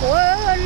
của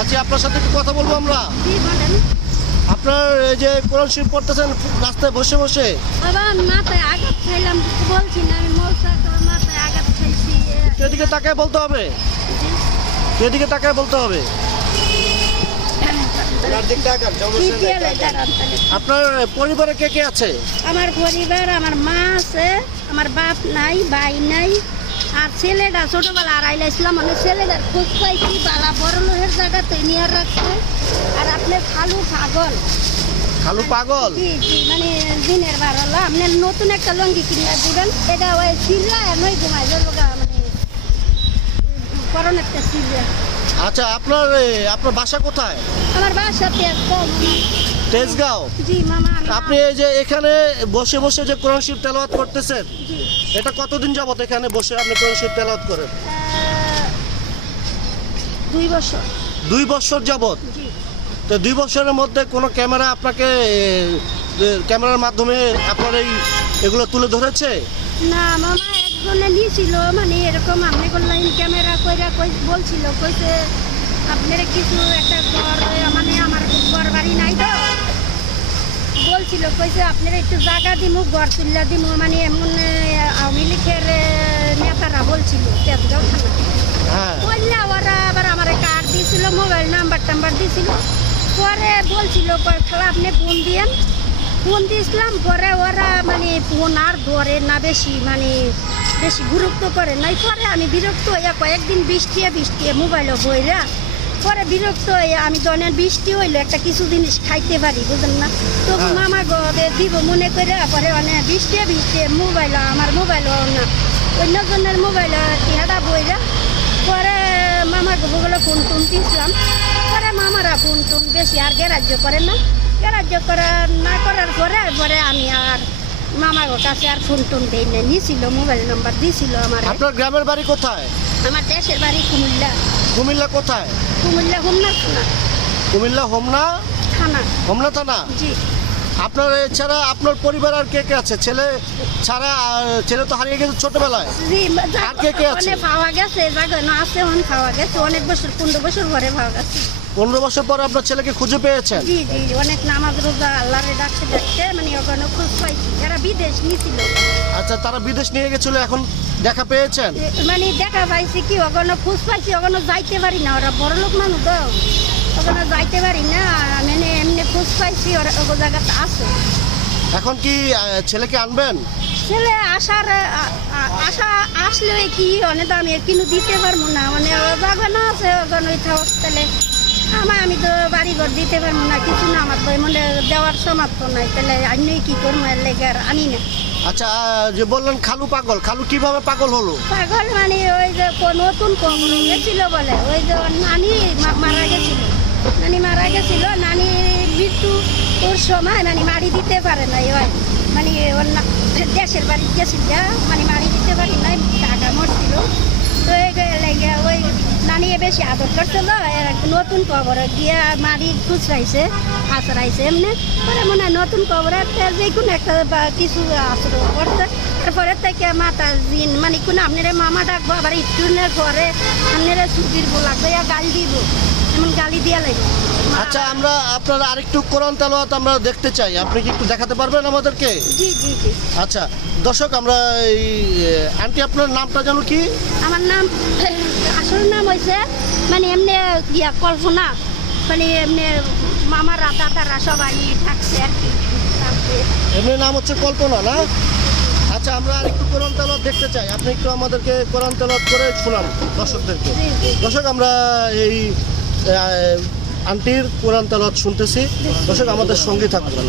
চাচি আপনার সাথে একটু কথা বলব আমরা? আপনার এই যে কোরআন শরীফ পড়তেছেন রাস্তায় বসে বসে? আবার মাথায় আঘাত খাইলাম বলছি না আমি মৌসা তোর মাথায় আঘাত খাইছি এদিকে তাকায় বলতে হবে? এদিকে তাকায় বলতে হবে। আপনার পরিবারে কে কে আছে? আমার পরিবার আমার মা আছে আমার বাপ নাই ভাই নাই আর ছেলেটা ছোটবেলা আড়াইলা ইসলাম মানে ছেলেটার খোঁজ পাইছি বালা বড় লোহের জায়গাতে নিয়ে রাখছে। আর আপনার খালু পাগল। খালু পাগল? জি জি মানে দিনের বার হলো আপনি নতুন একটা লঙ্গি কিনে দিবেন এটা ওই সিল্লা আর নই ঘুমাই যাব মানে করণ একটা সিল্লা আচ্ছা আপনার আপনার বাসা কোথায়? আমার বাসাতে কম তেজগাঁও। আপনি এই যে এখানে বসে বসে যে কোরআন শরীফ তেলাওয়াত করতেছেন এটা কতদিন যাবত এখানে বসে আপনি কোরআন শরীফ তেলাওয়াত করেন? দুই বছর। দুই বছর যাবত তো দুই বছরের মধ্যে কোনো ক্যামেরা আপনাকে ক্যামেরার মাধ্যমে আপনার এই এগুলো তুলে ধরেছে? না মামা একজনে নিয়েছিল মানে এরকম আপনি করলেন ক্যামেরা কইরা কই বলছিল কইছে আপনার কিছু একটা ঘর মানে আমার ঘর বাড়ি নাই তো। বলছিল কইছে আপনার একটু জায়গা দিমু ঘর তুললা দিমু মানে এমন আওয়ামী লীগের নেতারা বলছিল তেজগাঁও থানা বললে ওরা আবার আমার কার্ড দিয়েছিল মোবাইল নাম্বার টাম্বার দিয়েছিল। পরে বলছিল খালা আপনি ফোন দিয়েন। ফোন দিয়েছিলাম পরে ওরা মানে ফোন আর ধরে না বেশি মানে বেশি গুরুত্ব করে নাই। পরে আমি বিরক্ত হইয়া কয়েকদিন বৃষ্টি বৃষ্টি মোবাইলও বইরা পরে বিরক্ত হয়ে আমি ধরেন বৃষ্টি হইল একটা কিছু জিনিস খাইতে পারি বুঝলেন না? হ্যাঁ। মামা গবে দিব মনে করে পরে মানে বৃষ্টি বৃষ্টি মোবাইল আমার মোবাইলও না। অন্যজনের মোবাইল টিহাটা বইরা। পরে মামারগুলো ফোন টুন দিয়েছিলাম পরে মামারা ফোন টুন বেশি আর গ্যারাজ্য করে না। গ্যারাজ্য করা না করার পরে পরে আমি আর মামার কাছে আর ফোন টুন দেই না নিয়েছিল মোবাইল নাম্বার দিয়েছিল আমার। আপনার গ্রামের বাড়ি কোথায়? আমার দেশের বাড়ি কুমিল্লা। কুমিল্লা কোথায়? কুমিল্লা হোমনা থানা। কুমিল্লা হোমনা? থানা। হোমনা থানা? জি। আপনার এছাড়া আপনার পরিবার আর কে কে আছে? ছেলে ছাড়া ছেলে তো হারিয়ে গেছে ছোটবেলায়। আর কে কে আছে? পাওয়া গেছে আছে অনেক পাওয়া গেছে অনেক বছর পনেরো বছর পরে পাওয়া গেছে। পনেরো বছর পর আপনার ছেলেকে খুঁজে পেয়েছেন? জি জি অনেক নামাজ রোজা আল্লাহরে ডাকতে ডাকতে মানে ওখানে খোঁজ পাইছি। এরা বিদেশ নিয়েছিল আচ্ছা তারা বিদেশ নিয়ে গেছিল এখন দেখা পেয়েছেন? মানে দেখা পাইছি কি ওখানে খোঁজ পাইছি ওখানে যাইতে পারি না ওরা বড় লোক মানুষ তো। ওখানে যাইতে পারি না পাইছি ওরা ওগো জায়গাতে আছে। এখন কি ছেলেকে আনবেন? ছেলে আসার আশা আসলে কি অনেক আমি কিনু দিতে পারব না। মানে ও জায়গা আছে ওখানে ওই তাহলে আমার আমি তো বাড়ি ঘর দিতে পারব না কিছু না আমার তো মানে দেওয়ার সমাপ্ত নাই তাহলে আমি কি করব এর লেগে আর আনি না। আচ্ছা যে বললেন খালু পাগল খালু কীভাবে পাগল হলো? পাগল মানে ওই যে নতুন কবর গেছিল বলে ওই যে নানি মারা গেছিল। নানি মারা গেছিল নানি মৃত্যু ওর সময় মানে মারি দিতে পারে না ওই। মানে ওর না- দেশের বাড়ি গেছিল মানে মারি দিতে পারি নাই, টাকা মরছিল। তো লেগে ওই নানি বেশি আদর করছিল নতুন কবর গিয়ে মারি খুচরাইছে আশ্রাইছে এমনি। পরে মনে হয় নতুন কবর যে কোনো একটা কিছু আশ্রয় করতে তারপরে থেকে মাতা দিন মানে কোনো আপনার মামা ডাকবো আবার স্টুডেন্টের পরে আপনারা ছুটির লাগবে গালি দিব। এমন গালি দিয়া লাগবে। আচ্ছা আমরা আপনার আরেকটু কোরআন তেলাওয়াত আমরা দেখতে চাই। আপনি কি একটু দেখাতে পারবেন আমাদেরকে? জি জি জি। আচ্ছা দর্শক আমরা এই আন্টি আপনার নামটা জানো কি? আমার নাম আসল নাম হয়েছে মানে এমনি ইয়া কল্পনা। মানে এমনি মামারা দাদারা সবাই থাকছে আর কি। এমনি নাম হচ্ছে কল্পনা না? আচ্ছা আমরা আরেকটু কোরআন তেলাওয়াত দেখতে চাই। আপনি একটু আমাদেরকে কোরআন তেলাওয়াত করে শোনান দর্শকদেরকে। দর্শক আমরা এই আন্টির কোরআন তেলাওয়াত শুনতেছি। দর্শক আমাদের সঙ্গে থাকবেন।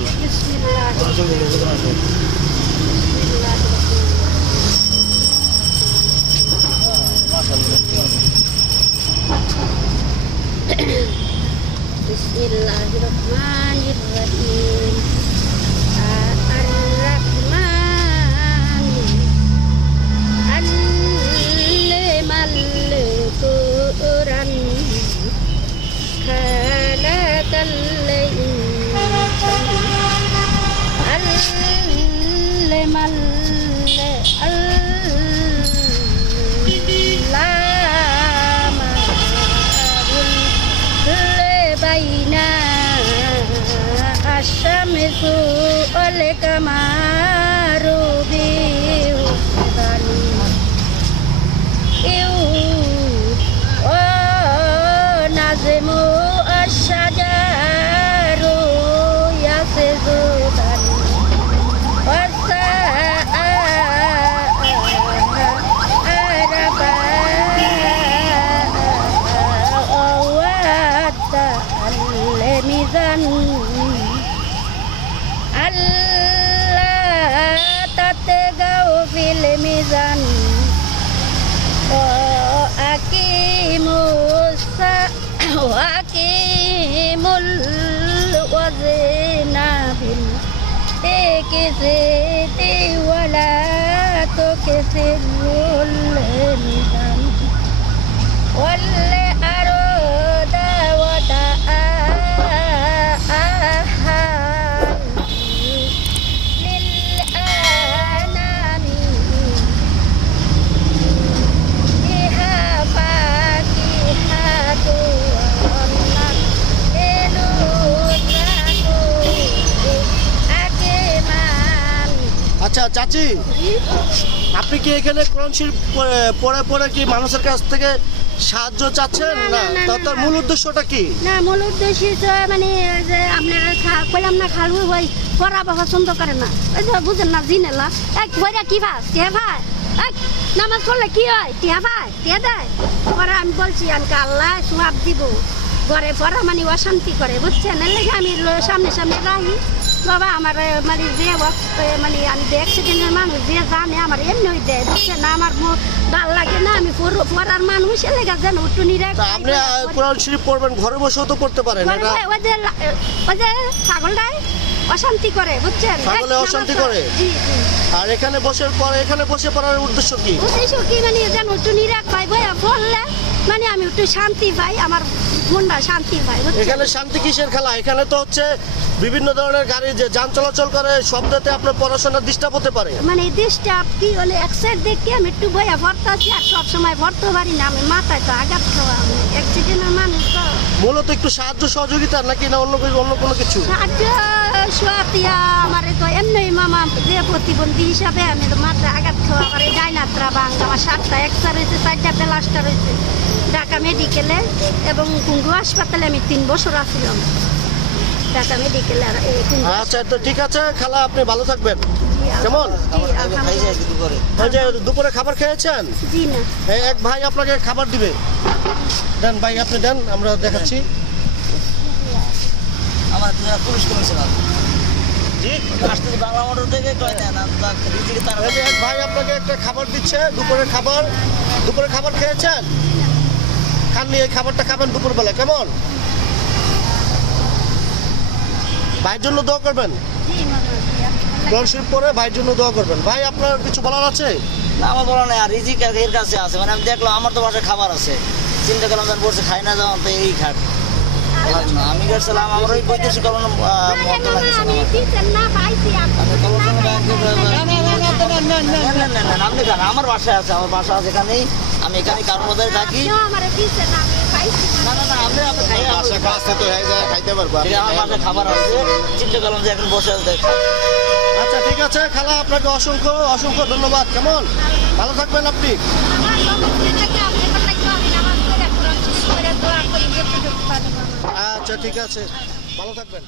কাছে বললেন গান্ধী বললে আরও দেবতা আচ্ছা চাচি। আপনি কি এখানে কোরআন শরীফ পড়ে- পড়ে কি মানুষের কাছ থেকে সাহায্য চাচ্ছেন? না, তা তার মূল উদ্দেশ্যটা কি? না মূল উদ্দেশ্য তো মানে যে আপনারা কইলাম না খালু ওই পড়া পছন্দ করে না। ওই যে বুঝেন না জিনেলা এক বইরা কি ভাই? টিয়া ভাই? এক নামাজ পড়লে কি হয়? টিয়া ভাই টিয়া দেয়? পরে আমি বলছি আমাকে আল্লাহ সব দিব। ঘরে পড়া মানে অশান্তি করে বুঝছেন? এর লেগে আমি সামনে সামনে রাখি বাবা আমার মানে যে মানে আমি যে অ্যাক্সিডেন্টের মানুষ যে জানে আমার এমনি দেয় না আমার ভালো লাগে না আমি পড়ার মানুষ লেগে যেন উঠু নিরে আপনি কোরআন শরীফ পড়বেন ঘরে বসেও তো পড়তে পারেন ওই- যে ওই যে ছাগলটাই অশান্তি করে বুঝছেন? ছাগলে অশান্তি করে? জি জি। আর এখানে বসে পড়ে এখানে বসে পড়ার উদ্দেশ্য কি? উদ্দেশ্য কি মানে যেন একটু নিরাক পাই বইয়া পড়লে মানে আমি একটু শান্তি পাই আমার মনটা শান্তি পাই এখানে শান্তি কিসের খেলা? এখানে তো হচ্ছে বিভিন্ন ধরনের গাড়ি যে যান চলাচল করে শব্দতে আপনার পড়াশোনার ডিস্টার্ব হতে পারে। মানে ডিস্টার্ব কি হলে এক সাইড দেখে আমি একটু বইয়া পড়তেছি আর সব সময় পড়তে পারি না আমি মাথায় তো আঘাত খাওয়া আমি অ্যাক্সিডেন্টের মানুষ তো। মূলত একটু সাহায্য সহযোগিতা নাকি না অন্য কিছু অন্য কোনো কিছু? সাহায্য সোয়াতিয়া আমার তো এমনি মামা যে প্রতিবন্ধী হিসাবে আমি তো মাথায় আঘাত খাওয়া আমার এই ডাইনাত্রা বাং আমার সাতটা এক্সা রয়েছে চারটা প্লাস্টার রয়েছে। ঢাকা মেডিকেলে এবং কুঙ্গু হাসপাতালে আমি তিন বছর আসছিলাম ঢাকা মেডিকেলে আচ্ছা তো ঠিক আছে খালা আপনি ভালো থাকবেন। কেমন? দুপুরে খাবার খেয়েছেন? জি না। এক ভাই আপনাকে খাবার দিবে। দেন ভাই আপনি দেন আমরা দেখাচ্ছি। আমার পুলিশ কমিশনার ভাই আপনাকে একটা খাবার দিচ্ছে দুপুরে খাবার। দুপুরে খাবার খেয়েছেন? খাননি এই খাবারটা খাবেন দুপুরবেলা কেমন? ভাইয়ের জন্য দোয়া করবেন? কোরআন শরীফ পরে ভাইয়ের জন্য দোয়া করবেন। ভাই আপনার কিছু বলার আছে? না আমার বলা নাই আর রিজিক এর কাছে আছে। মানে আমি দেখলাম আমার তো বাসায় খাবার আছে। চিন্তা করলাম যেন বসে খাই না যাওয়া তো এই খাট। আমি গেছিলাম আমার ওই বৈদেশিক কলম আচ্ছা, আপনি না, না, না, না, আপনি খান আমার বাসায় আছে আমার বাসা আছে এখানেই। আমি এখানে কারোর মধ্যে থাকি। না না না আপনি আপনি খাই কাছে তো হয়ে যায় খাইতে পারব আমার খাবার আছে চিন্তা করলাম যে এখন বসে আছে। আচ্ছা ঠিক আছে খালা আপনাকে অসংখ্য অসংখ্য ধন্যবাদ। কেমন? ভালো থাকবেন আপনি? আচ্ছা ঠিক আছে। ভালো থাকবেন।